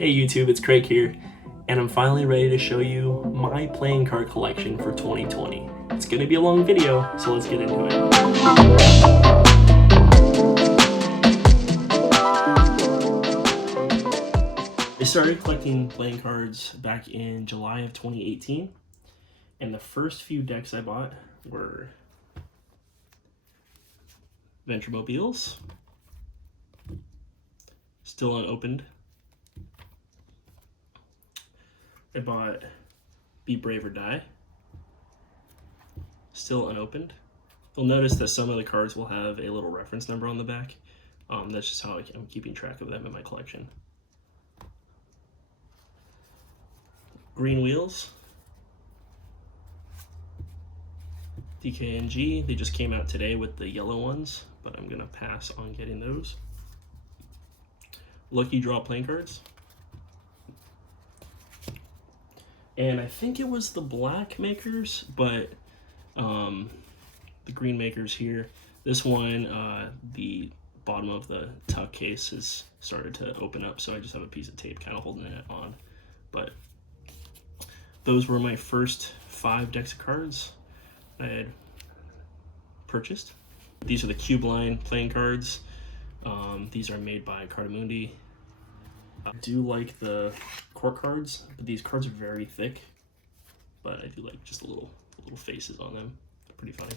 Hey YouTube, it's Craig here, and I'm finally ready to show you my playing card collection for 2020. It's gonna be a long video, so let's get into it. I started collecting playing cards back in July of 2018, and the first few decks I bought were Venturemobiles, still unopened. I bought Be Brave or Die, still unopened. You'll notice that some of the cards will have a little reference number on the back. That's just how I'm keeping track of them in my collection. Green Wheels, DKNG, they just came out today with the yellow ones, but I'm gonna pass on getting those. Lucky Draw playing cards. And I think it was the black makers, but the green makers here. This one, the bottom of the tuck case has started to open up, so I just have a piece of tape kind of holding it on. But those were my first 5 decks of cards I had purchased. These are the Cube line playing cards. These are made by Cardamundi. I do like the core cards, but these cards are very thick. But I do like just the little faces on them. They're pretty funny.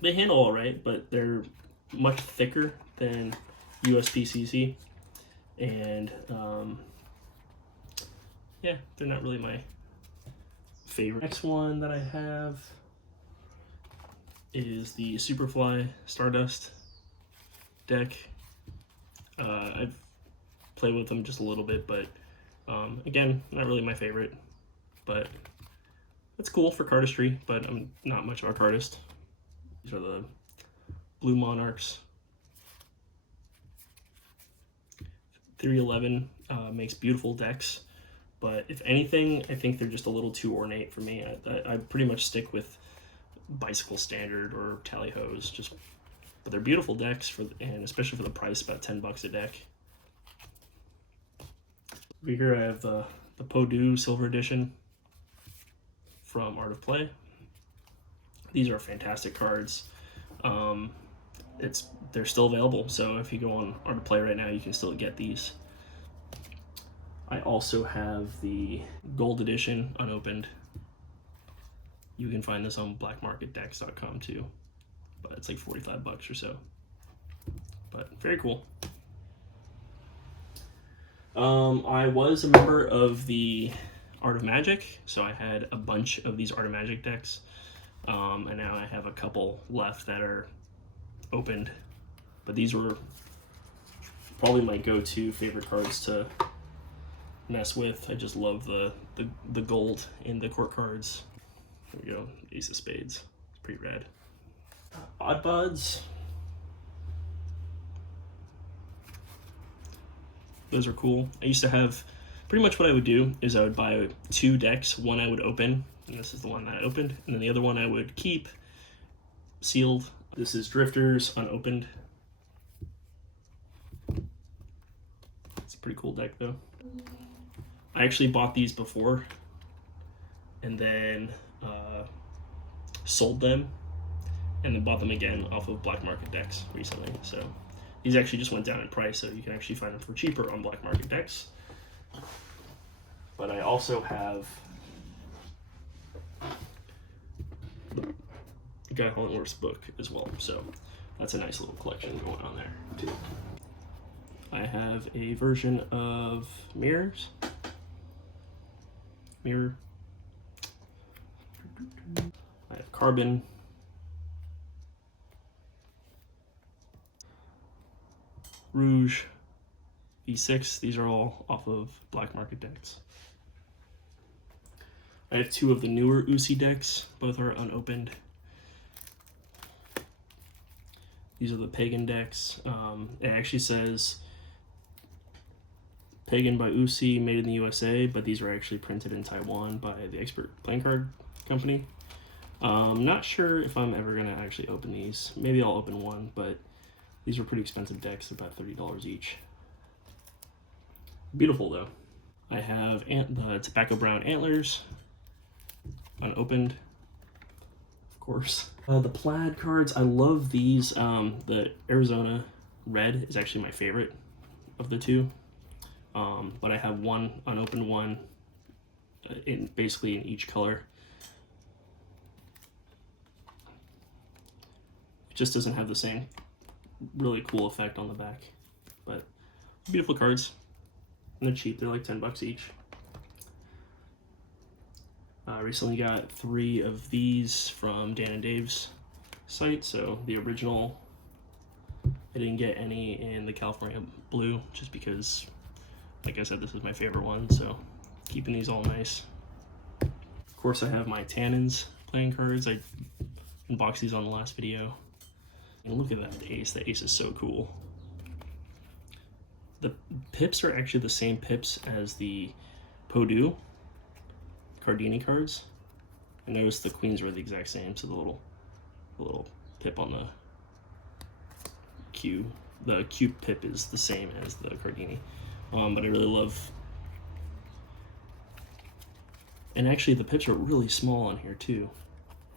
They handle all right, but they're much thicker than USPCC, and yeah, they're not really my favorite. Next one that I have is the Superfly Stardust deck. I've played with them just a little bit, but again, not really my favorite, but it's cool for cardistry, but I'm not much of a cardist. These are the Blue Monarchs. 311 makes beautiful decks, but if anything, I think they're just a little too ornate for me. I pretty much stick with Bicycle Standard or Tally Hose, but they're beautiful decks, and especially for the price, about $10 a deck. Over here I have the Podu Silver Edition from Art of Play. These are fantastic cards. They're still available, so if you go on Art of Play right now, you can still get these. I also have the Gold Edition unopened. You can find this on blackmarketdecks.com too, but it's like $45 or so. But very cool. I was a member of the Art of Magic, so I had a bunch of these Art of Magic decks, and now I have a couple left that are opened, but these were probably my go-to favorite cards to mess with. I just love the gold in the court cards. There we go, Ace of Spades, it's pretty rad. Odd Buds. Those are cool. I used to have, pretty much what I would do is I would buy 2 decks. One I would open, and this is the one that I opened, and then the other one I would keep sealed. This is Drifters unopened. It's a pretty cool deck though. I actually bought these before and then sold them and then bought them again off of black market decks recently. So these actually just went down in price, so you can actually find them for cheaper on black market decks. But I also have Guy Hollingworth's book as well, so that's a nice little collection going on there too. I have a version of Mirror. I have Carbon. Rouge, V6, these are all off of black market decks. I have 2 of the newer UC decks, both are unopened. These are the Pagan decks. It actually says Pagan by UC, made in the USA, but these were actually printed in Taiwan by the Expert Playing Card Company. Not sure if I'm ever gonna actually open these. Maybe I'll open one, but these were pretty expensive decks, about $30 each. Beautiful though. I have the Tobacco Brown Antlers, unopened, of course. The plaid cards, I love these. The Arizona Red is actually my favorite of the two. But I have one unopened one basically in each color. It just doesn't have the same really cool effect on the back, but beautiful cards. And they're cheap, they're like 10 bucks each. Recently got 3 of these from Dan and Dave's site. So the original, I didn't get any in the California blue just because, like I said, this is my favorite one, so keeping these all nice. Of course, I have my Tannins playing cards. I unboxed these on the last video. And look at that ace. The ace is so cool. The pips are actually the same pips as the Podou Cardini cards. I noticed the queens were the exact same, so the little pip on the Q pip is the same as the Cardini. But I really love, and actually the pips are really small on here too.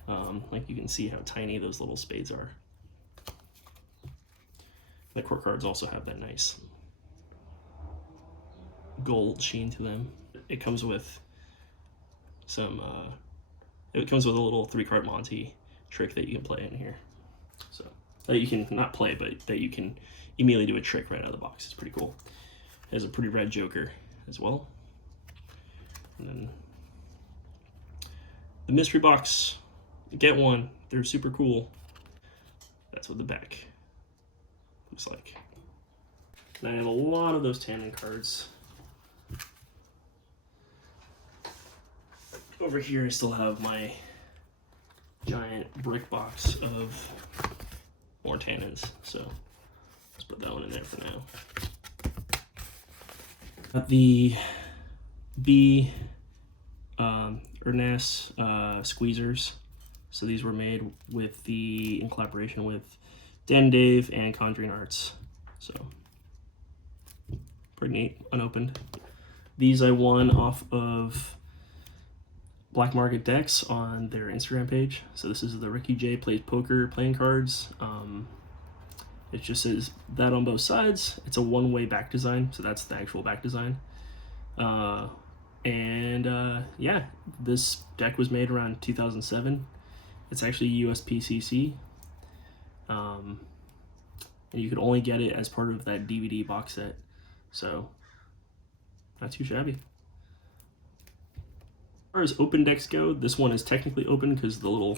Like you can see how tiny those little spades are. The court cards also have that nice gold sheen to them. It comes with some, it comes with a little 3-card Monty trick that you can play in here. So, that you can not play, but that you can immediately do a trick right out of the box. It's pretty cool. It has a pretty red joker as well. And then the mystery box, get one. They're super cool. That's what the back looks like. And I have a lot of those Tannin cards. Over here I still have my giant brick box of more Tannins, so let's put that one in there for now. Got the B Ernest squeezers. So these were made with in collaboration with Dan Dave and Conjuring Arts. So pretty neat, unopened. These I won off of Black Market Decks on their Instagram page. So this is the Ricky J Plays Poker playing cards. It just says that on both sides. It's a one-way back design, so that's the actual back design. Yeah, this deck was made around 2007. It's actually USPCC. And you could only get it as part of that DVD box set. So, not too shabby. As far as open decks go, this one is technically open because the little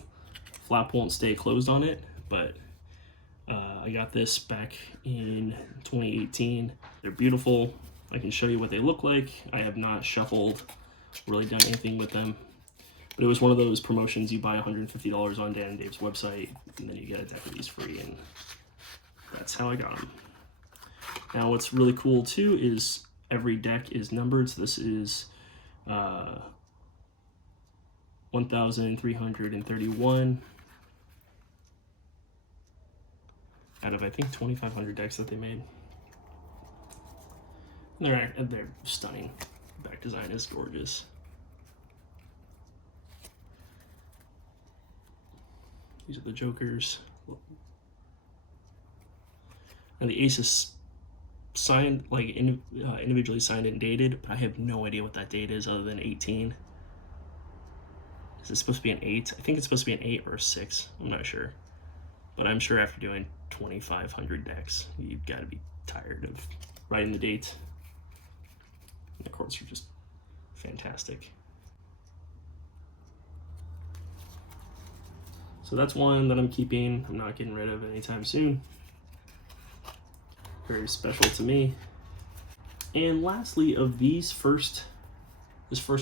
flap won't stay closed on it, but I got this back in 2018. They're beautiful. I can show you what they look like. I have not shuffled, really done anything with them. But it was one of those promotions, you buy $150 on Dan and Dave's website, and then you get a deck of these free, and that's how I got them. Now what's really cool too is every deck is numbered. So this is 1,331 out of, I think, 2,500 decks that they made. And they're stunning. The back design is gorgeous. These are the jokers. And the ace is signed, like individually signed and dated, but I have no idea what that date is other than 18. Is this supposed to be an 8? I think it's supposed to be an 8 or a 6. I'm not sure. But I'm sure after doing 2,500 decks, you've got to be tired of writing the date. And the cards are just fantastic. So that's one that I'm keeping. I'm not getting rid of anytime soon. Very special to me. And lastly, of this first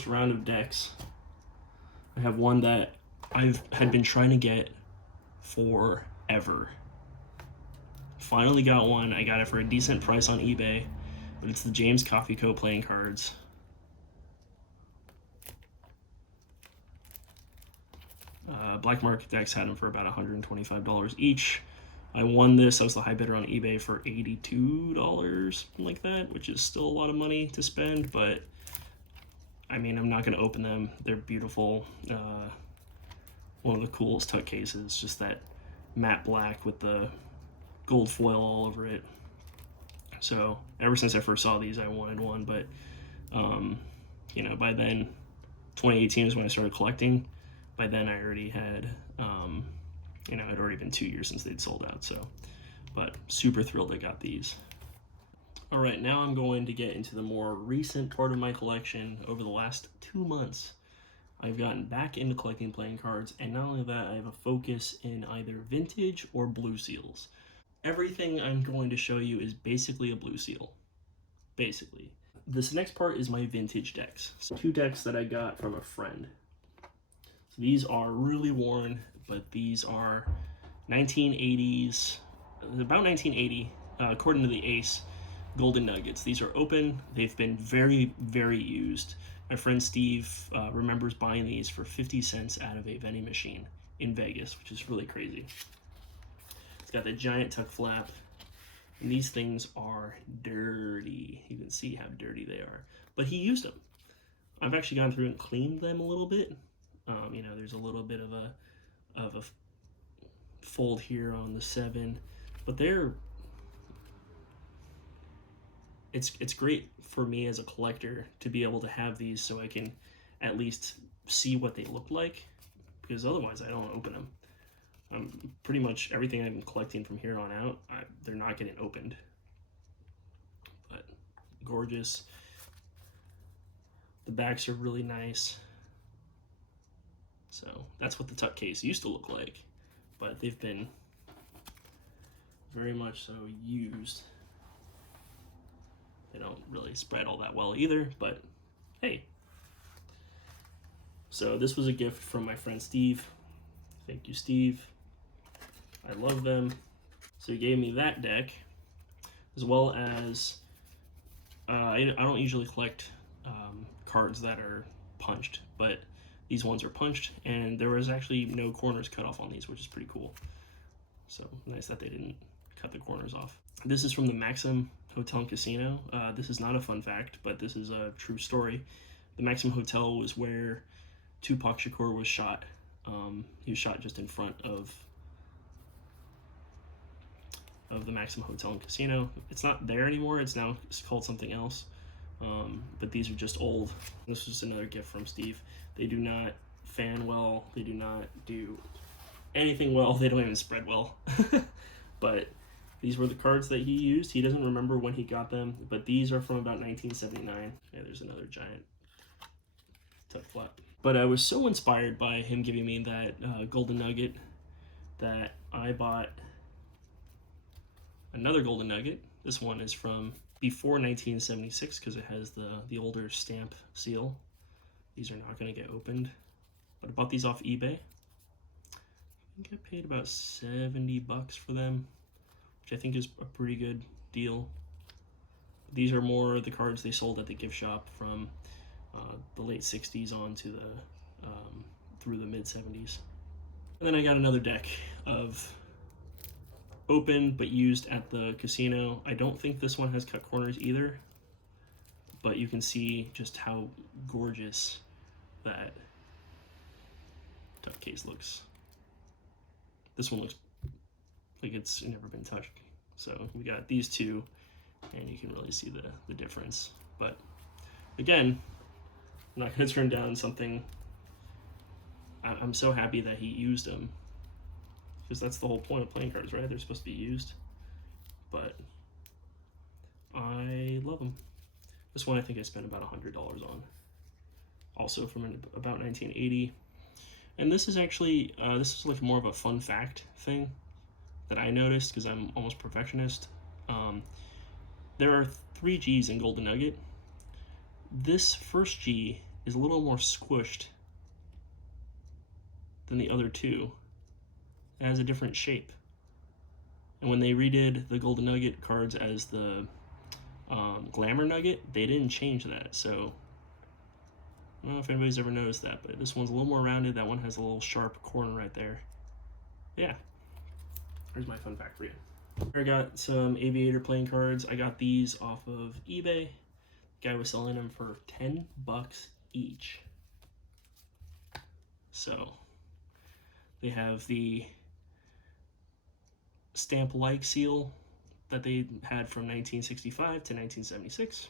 round of decks, I have one that had been trying to get forever. Finally got one. I got it for a decent price on eBay, but it's the James Coffee Co. playing cards. Black Market Decks had them for about $125 each. I won this. I was the high bidder on eBay for $82, something like that, which is still a lot of money to spend, but I mean, I'm not going to open them. They're beautiful. One of the coolest tuck cases, just that matte black with the gold foil all over it. So ever since I first saw these, I wanted one, but you know, by then, 2018 is when I started collecting. By then I already had, you know, it had already been 2 years since they'd sold out, so, but super thrilled I got these. All right, now I'm going to get into the more recent part of my collection. Over the last 2 months, I've gotten back into collecting playing cards, and not only that, I have a focus in either vintage or blue seals. Everything I'm going to show you is basically a blue seal, basically. This next part is my vintage decks. So 2 decks that I got from a friend. So these are really worn, but these are 1980s, about 1980, according to the Ace, Golden Nuggets. These are open. They've been very, very used. My friend Steve remembers buying these for 50 cents out of a vending machine in Vegas, which is really crazy. It's got the giant tuck flap, and these things are dirty. You can see how dirty they are, but he used them. I've actually gone through and cleaned them a little bit. You know, there's a little bit of a fold here on the 7, but it's great for me as a collector to be able to have these so I can at least see what they look like, because otherwise I don't open them. Pretty much everything I'm collecting from here on out, they're not getting opened. But gorgeous. The backs are really nice. So that's what the tuck case used to look like, but they've been very much so used. They don't really spread all that well either, but hey. So this was a gift from my friend Steve. Thank you, Steve. I love them. So he gave me that deck, as well as I don't usually collect cards that are punched, but these ones are punched, and there was actually no corners cut off on these, which is pretty cool. So nice that they didn't cut the corners off. This is from the Maxim Hotel and Casino. This is not a fun fact, but this is a true story. The Maxim Hotel was where Tupac Shakur was shot. He was shot just in front of the Maxim Hotel and Casino. It's not there anymore. It's called something else. But these are just old. This was another gift from Steve. They do not fan well. They do not do anything well. They don't even spread well. But these were the cards that he used. He doesn't remember when he got them, but these are from about 1979. Yeah, there's another giant tuck flap. But I was so inspired by him giving me that Golden Nugget that I bought another Golden Nugget. This one is from before 1976 because it has the older stamp seal. These are not going to get opened, but I bought these off eBay. I think I paid about 70 bucks for them, which I think is a pretty good deal. These are more the cards they sold at the gift shop from the late 60s on to through the mid 70s. And then I got another deck of open but used at the casino. I don't think this one has cut corners either, but you can see just how gorgeous that tuck case looks. This one looks like it's never been touched. So we got these two, and you can really see the difference. But again, I'm not going to turn down something. I'm so happy that he used them, because that's the whole point of playing cards, right? They're supposed to be used. But I love them. This one I think I spent about $100 on. Also from about 1980. And this is actually, this is like more of a fun fact thing that I noticed, because I'm almost perfectionist. There are 3 G's in Golden Nugget. This first G is a little more squished than the other 2. It has a different shape. And when they redid the Golden Nugget cards as the Glamour Nugget, they didn't change that. So I don't know if anybody's ever noticed that, but this one's a little more rounded. That one has a little sharp corner right there. Yeah. Here's my fun fact for you. I got some Aviator playing cards. I got these off of eBay. The guy was selling them for $10 each. So they have the stamp-like seal that they had from 1965 to 1976.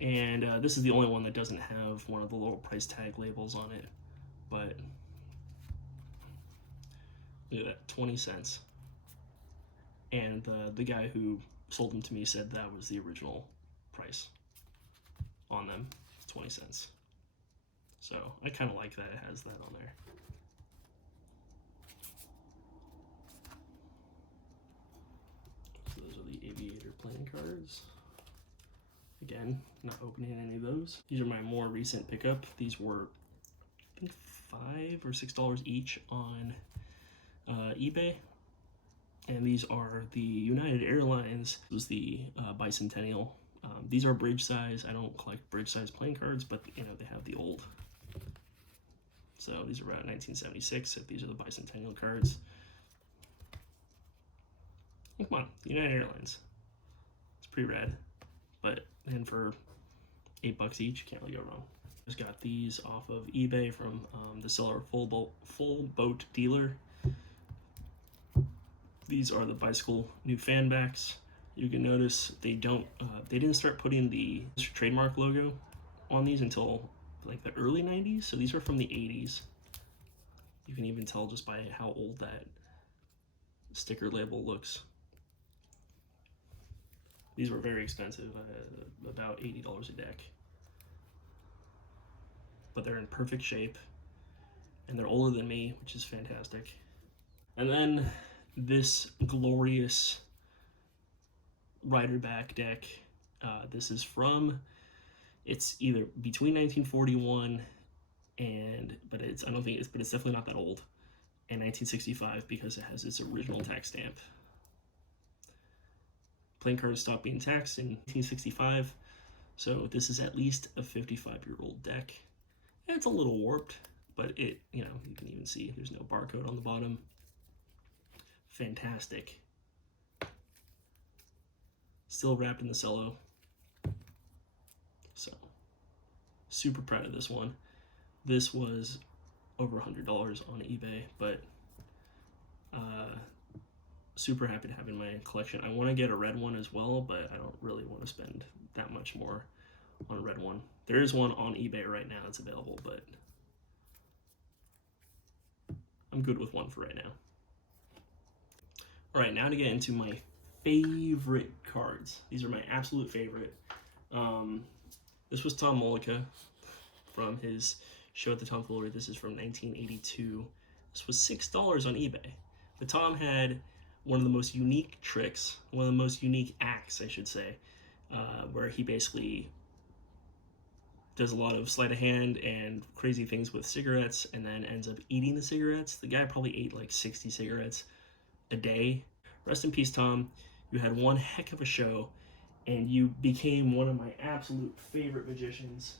And this is the only one that doesn't have one of the little price tag labels on it. But look at that, 20 cents. And the guy who sold them to me said that was the original price on them, 20 cents. So I kind of like that it has that on there. So those are the Aviator playing cards. Again, not opening any of those. These are my more recent pickup. These were, I think, $5 or $6 each on eBay. And these are the United Airlines. This was the Bicentennial. These are bridge size. I don't collect bridge size playing cards, but you know, they have the old. So these are around 1976. If these are the Bicentennial cards. Come on, United Airlines. It's pretty rad. But and for $8 each, can't really go wrong. Just got these off of eBay from the seller Full Boat Dealer. These are the bicycle new fan backs. You can notice they didn't start putting the trademark logo on these until like the early 90s. So these are from the 80s. You can even tell just by how old that sticker label looks. These were very expensive, about $80 a deck. But they're in perfect shape, and they're older than me, which is fantastic. And then this glorious rider back deck. This is from, it's either between 1941 but it's definitely not that old, and 1965 because it has its original tax stamp. Playing cards stopped being taxed in 1965, so this is at least a 55-year-old deck. And it's a little warped, but it, you know, you can even see there's no barcode on the bottom. Fantastic. Still wrapped in the cello. So, super proud of this one. This was over $100 on eBay, but super happy to have in my collection. I want to get a red one as well, but I don't really want to spend that much more on a red one. There is one on eBay right now that's available, but I'm good with one for right now. All right, now to get into my favorite cards. These are my absolute favorite. This was Tom Mullica from his show at the Tomfoolery. This is from 1982. This was $6 on eBay. But Tom had one of the most unique tricks, one of the most unique acts, I should say, where he basically does a lot of sleight of hand and crazy things with cigarettes and then ends up eating the cigarettes. The guy probably ate like 60 cigarettes a day. Rest in peace, Tom. You had one heck of a show, and you became one of my absolute favorite magicians.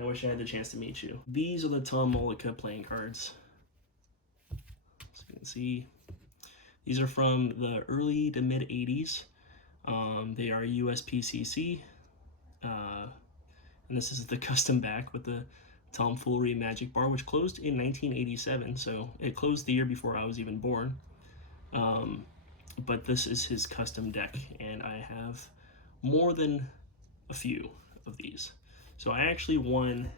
I wish I had the chance to meet you. These are the Tom Mullica playing cards. So you can see, these are from the early to mid 80s. They are USPCC. And this is the custom back with the Tomfoolery Magic Bar, which closed in 1987. So it closed the year before I was even born. But this is his custom deck, and I have more than a few of these. So I actually won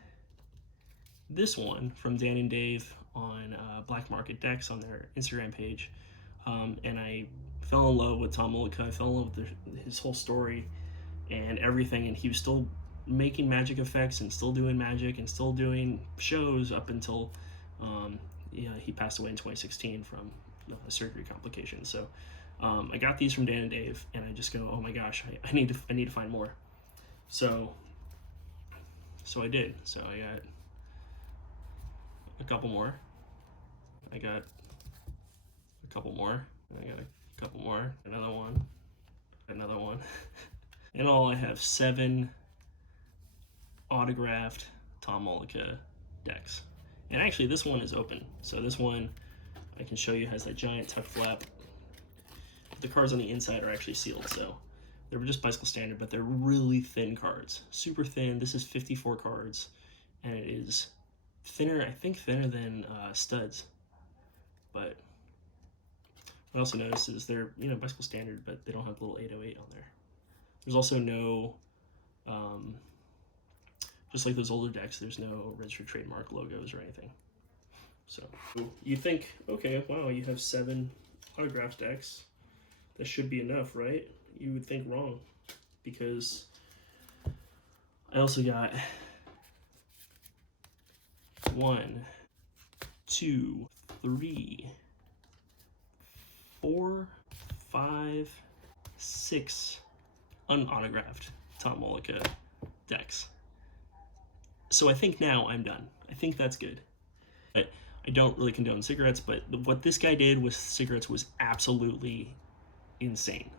this one from Dan and Dave on Black Market Decks on their Instagram page. And I fell in love with Tom Mullica. I fell in love with his whole story and everything, and he was still making magic effects and still doing magic and still doing shows up until he passed away in 2016 from a surgery complication. So I got these from Dan and Dave, and I just go, oh my gosh, I need to find more. So I did. So I got a couple more. I got a couple more. I got a couple more. Another one. Another one. In all, I have 7 autographed Tom Mullica decks. And actually this one is open. So this one I can show you has that giant tuck flap. The cards on the inside are actually sealed, so they're just bicycle standard, but they're really thin cards. Super thin. This is 54 cards, and it is thinner, I think thinner than studs. But what I also noticed is they're, you know, bicycle standard, but they don't have the little 808 on there. There's also no, just like those older decks, there's no registered trademark logos or anything. So you think, okay, wow, you have 7 autograph decks. That should be enough, right? You would think wrong, because I also got 1, 2, 3, 4, 5, 6 unautographed Tom Mullica decks. So I think now I'm done. I think that's good. But I don't really condone cigarettes, but what this guy did with cigarettes was absolutely insane.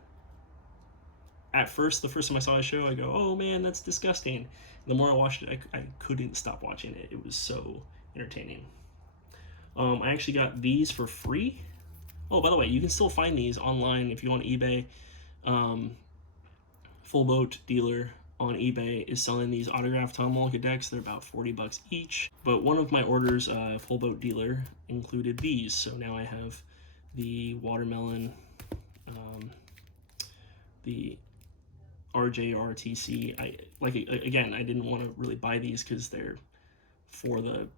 At first, the first time I saw his show, I go, oh man, that's disgusting. The more I watched it, I couldn't stop watching it. It was so entertaining. I actually got these for free. Oh, by the way, you can still find these online if you want eBay. Full Boat Dealer on eBay is selling these autographed Tom Mullica decks. They're about 40 bucks each. But one of my orders, Full Boat Dealer, included these. So now I have the watermelon, the RJRTC. Again, I didn't want to really buy these because they're for the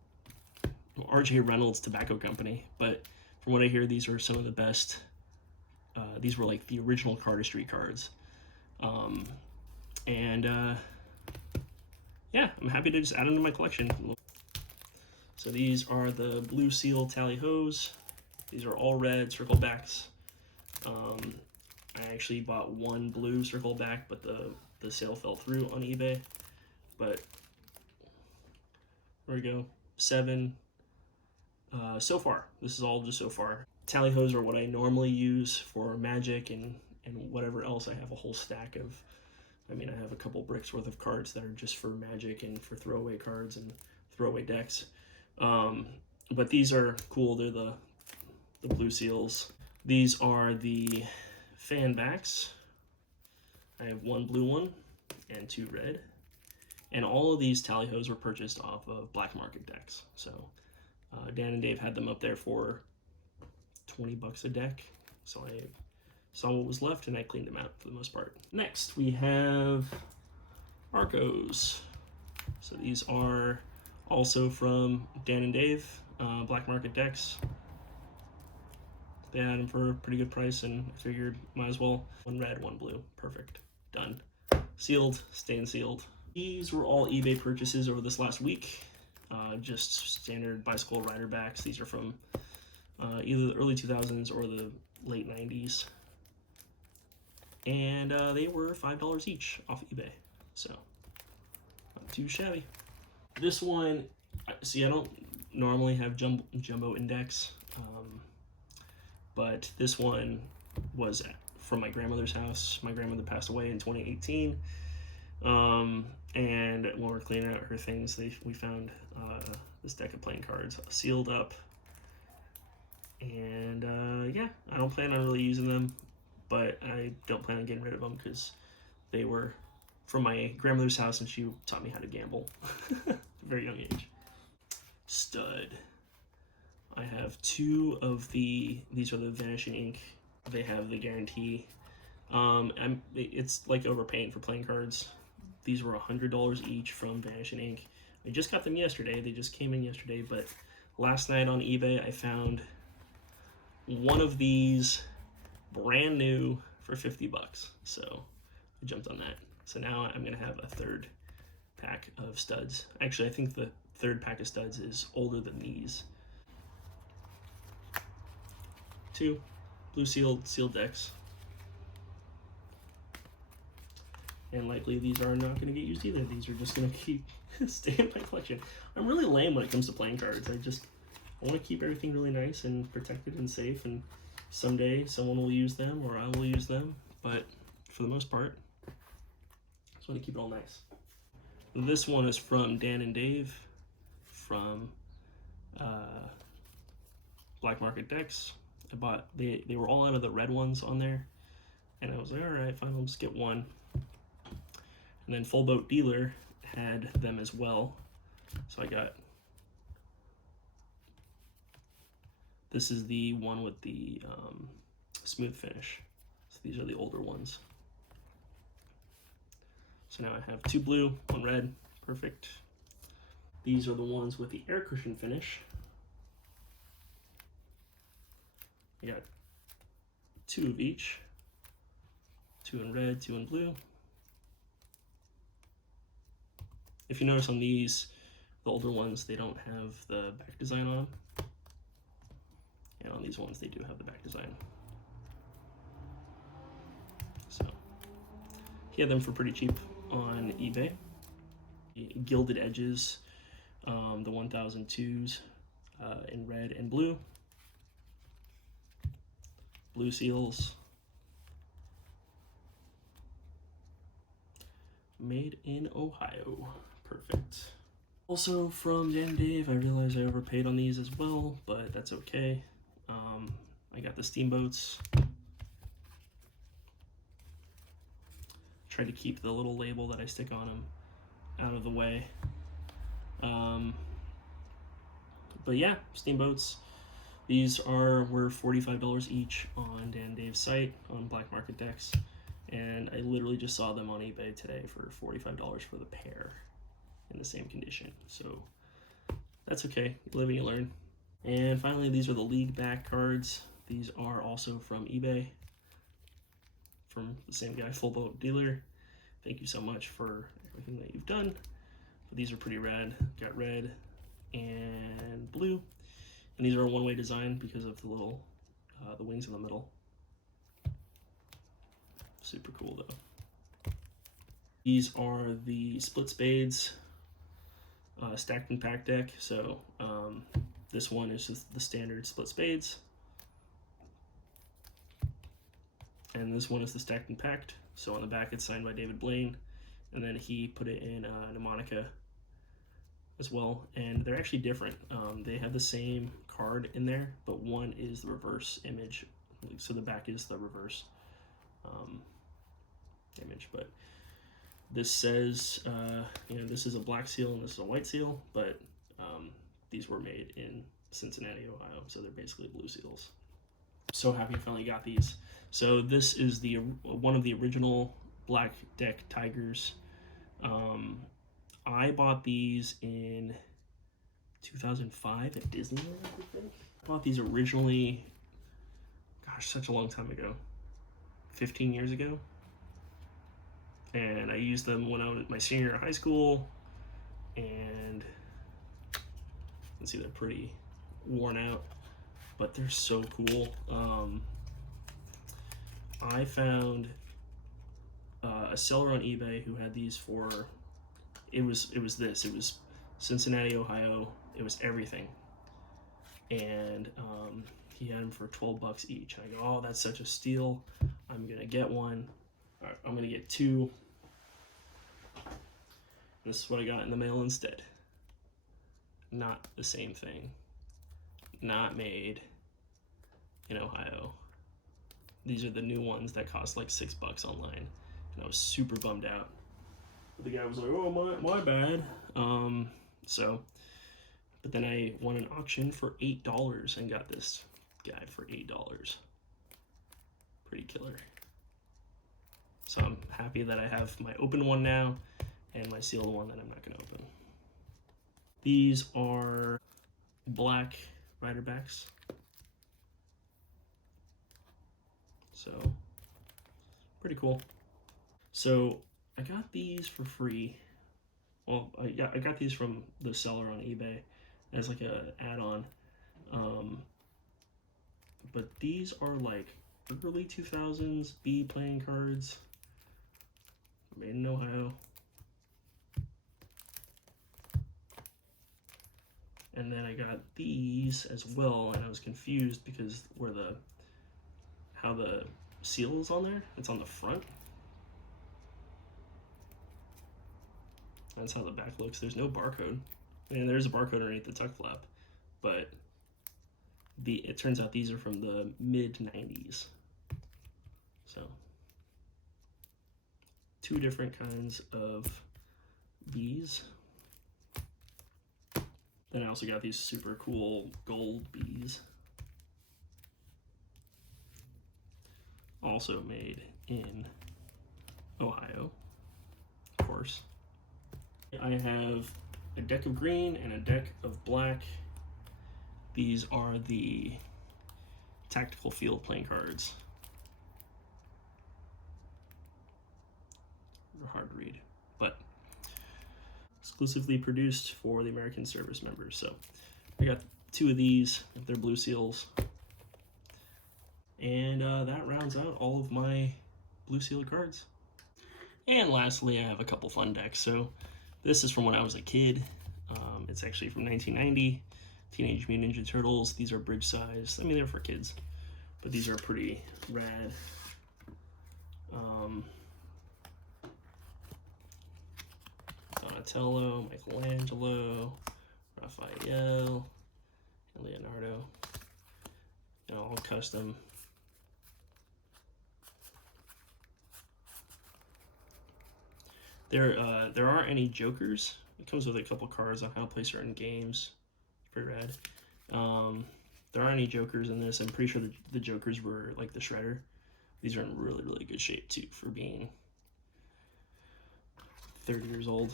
RJ Reynolds Tobacco Company, but from what I hear, these are some of the best. These were like the original cardistry cards, yeah, I'm happy to just add them to my collection. So these are the Blue Seal Tally Hos. These are all red circle backs. I actually bought 1 blue circle back, but the sale fell through on eBay. But there we go, 7 so far. This is all just so far. Tally hos are what I normally use for Magic and whatever else. I have a whole stack of, I mean, I have a couple bricks worth of cards that are just for Magic and for throwaway cards and throwaway decks. But these are cool. They're the Blue Seals. These are the fan backs. I have 1 blue one and 2 red. And all of these tally hos were purchased off of black market decks. So Dan and Dave had them up there for 20 bucks a deck. So I saw what was left and I cleaned them out for the most part. Next, we have Arcos. So these are also from Dan and Dave, black market decks. They had them for a pretty good price, and I figured might as well. 1 red, 1 blue. Perfect. Done. Sealed, staying sealed. These were all eBay purchases over this last week. Just standard bicycle rider backs. These are from either the early 2000s or the late 90s. And they were $5 each off eBay. So, not too shabby. This one, see, I don't normally have jumbo index. But this one was from my grandmother's house. My grandmother passed away in 2018. And when we were cleaning out her things, we found this deck of playing cards sealed up. And yeah, I don't plan on really using them, but I don't plan on getting rid of them because they were from my grandmother's house and she taught me how to gamble at a very young age. Stud. I have 2 of these are the Vanishing Ink. They have the guarantee. It's like overpaying for playing cards. These were $100 each from Vanishing Ink. I just got them yesterday. They just came in yesterday, but last night on eBay I found one of these brand new for 50 bucks. So I jumped on that. So now I'm gonna have a 3rd pack of studs. Actually, I think the 3rd pack of studs is older than these. 2 blue sealed decks. And likely these are not going to get used either. These are just going to keep stay in my collection. I'm really lame when it comes to playing cards. I want to keep everything really nice and protected and safe, and someday someone will use them or I will use them, but for the most part, I just want to keep it all nice. This one is from Dan and Dave from black market decks. I bought, they were all out of the red ones on there, and I was like, all right, fine, I'll just get one. And then Full Boat Dealer had them as well, so I got, this is the one with the smooth finish. So these are the older ones. So now I have 2 blue, 1 red, perfect. These are the ones with the air cushion finish. I got 2 of each, 2 in red, 2 in blue. If you notice on these, the older ones, they don't have the back design on them. And on these ones, they do have the back design. So, he had them for pretty cheap on eBay. Gilded edges, the 1002s in red and blue. Blue seals. Made in Ohio. Perfect. Also from Dan Dave, I realized I overpaid on these as well, but that's okay. I got the steamboats. Try to keep the little label that I stick on them out of the way. But yeah, steamboats. These were $45 each on Dan Dave's site on Black Market Decks, and I literally just saw them on eBay today for $45 for the pair in the same condition. So that's okay. You live and you learn. And finally, these are the league back cards. These are also from eBay, from the same guy, Full Boat Dealer. Thank you so much for everything that you've done. But these are pretty rad. Got red and blue. And these are a one-way design because of the little, the wings in the middle. Super cool though. These are the split spades, stacked and packed deck. So this one is just the standard split spades. And this one is the stacked and packed. So on the back it's signed by David Blaine. And then he put it in mnemonic as well, and they're actually different. They have the same card in there, but one is the reverse image, so the back is the reverse image. But this says, this is a black seal and this is a white seal, but these were made in Cincinnati, Ohio, so they're basically blue seals. So happy I finally got these. So this is the one of the original Black Deck Tigers. I bought these in 2005 at Disneyland, I think. I bought these originally, gosh, such a long time ago, 15 years ago. And I used them when I was my senior year of high school, and let's see, they're pretty worn out, but they're so cool. I found a seller on eBay who had these for, it was Cincinnati, Ohio. It was everything, and he had them for 12 bucks each. I go, oh, that's such a steal. I'm gonna get one. All right, I'm gonna get 2. This is what I got in the mail instead. Not the same thing. Not made in Ohio. These are the new ones that cost like $6 online, and I was super bummed out. The guy was like, oh, my bad. But then I won an auction for $8 and got this guy for $8. Pretty killer. So I'm happy that I have my open one now and my sealed one that I'm not gonna open. These are black riderbacks. So pretty cool. So I got these for free. Well, I got these from the seller on eBay as like a add-on. But these are like early 2000s B playing cards, made in Ohio. And then I got these as well, and I was confused because how the seal is on there. It's on the front. That's how the back looks. There's no barcode. And there's a barcode underneath the tuck flap, but it turns out these are from the mid-90s. So 2 different kinds of bees. Then I also got these super cool gold bees. Also made in Ohio, of course. I have a deck of green and a deck of black. These are the tactical field playing cards. They're hard to read, but exclusively produced for the American service members. So I got 2 of these, they're blue seals. And that rounds out all of my blue sealed cards. And lastly, I have a couple fun decks. So this is from when I was a kid. It's actually from 1990, Teenage Mutant Ninja Turtles. These are bridge size. I mean, they're for kids, but these are pretty rad. Donatello, Michelangelo, Raphael, and Leonardo. And all custom. There aren't any jokers. It comes with a couple cards on how to play certain games. It's pretty rad. There aren't any jokers in this. I'm pretty sure the jokers were like the Shredder. These are in really, really good shape too for being 30 years old.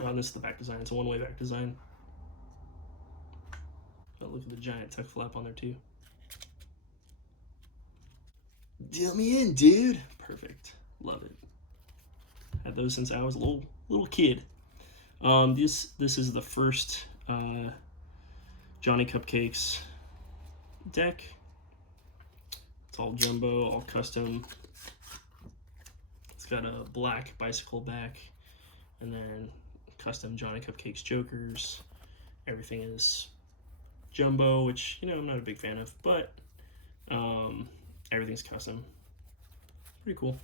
And this is the back design. It's a one-way back design. Oh, look at the giant tuck flap on there too. Deal me in, dude. Perfect. Love it. Had those since I was a little kid. This is the first Johnny Cupcakes deck. It's all jumbo, all custom. It's got a black bicycle back, and then custom Johnny Cupcakes jokers. Everything is jumbo, which, you know, I'm not a big fan of, but everything's custom. Pretty cool.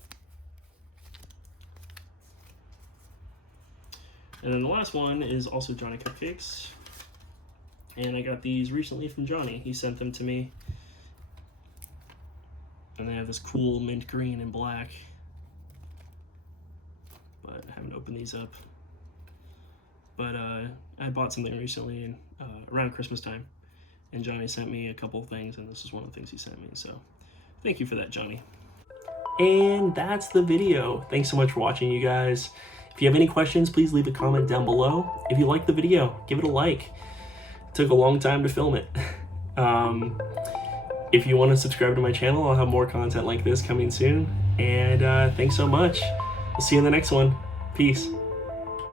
And then the last one is also Johnny Cupcakes. And I got these recently from Johnny. He sent them to me. And they have this cool mint green and black. But I haven't opened these up. But I bought something recently in, around Christmas time. And Johnny sent me a couple things, and this is one of the things he sent me. So thank you for that, Johnny. And that's the video. Thanks so much for watching, you guys. If you have any questions, please leave a comment down below. If you liked the video, give it a like. It took a long time to film it. If you want to subscribe to my channel, I'll have more content like this coming soon. And thanks so much. We'll see you in the next one. Peace.